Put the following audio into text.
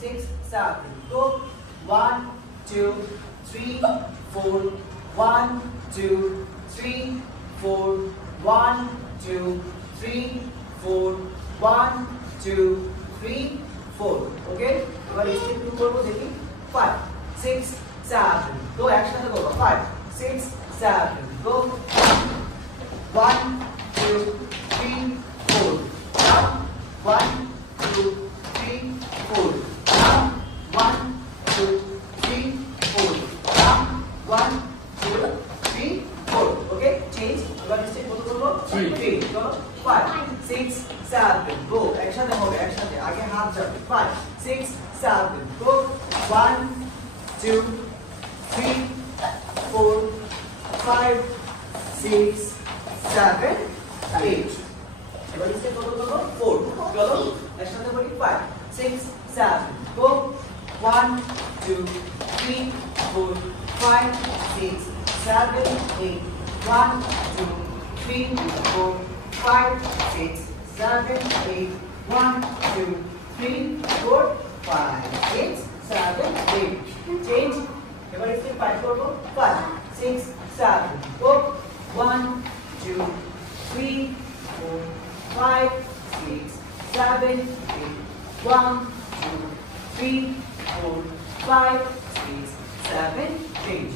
6, 7. Go. 1, 2, 3, 4. 1, 2, 3, 4. 1, 2, 3, 4. 1, 2, 3, 4. Okay? এবার step 2 করব দেখি 5, 6, 7. Go একসাথে করব 5, 6, 7. Go. 1, 2, 3, 4. Down. 1, 2, 3, 4. Down. 1, 2, 3, 4. Down. 1, 2, 3, 4. Okay? Change. এবার স্টেপ কত করব? 3. চলো 5, 6, 7. Go. একসাথে হবে একসাথে। আগে হাত যাবে। 5, 6, 7. Go. 1, 2, 3, 4, 5, 6, 7, 8. এবার স্টেপ কত করব? 4. চলো একসাথে বলি 5, 6, 7. Go. 1, 2, 3, 4, 5, 6, 7, 8. 1, 2, 3, 4, 5, 6, 7, 8. 1, 2, 3, 4, 5, 6, 7, 8. Change. এবার স্টেপ 5 করব 5, 6, 7. Go. 1, 2, 3, 4, 5, 6, 7, 8. 1, 2, 3, 4, 5, 6, 7. Change.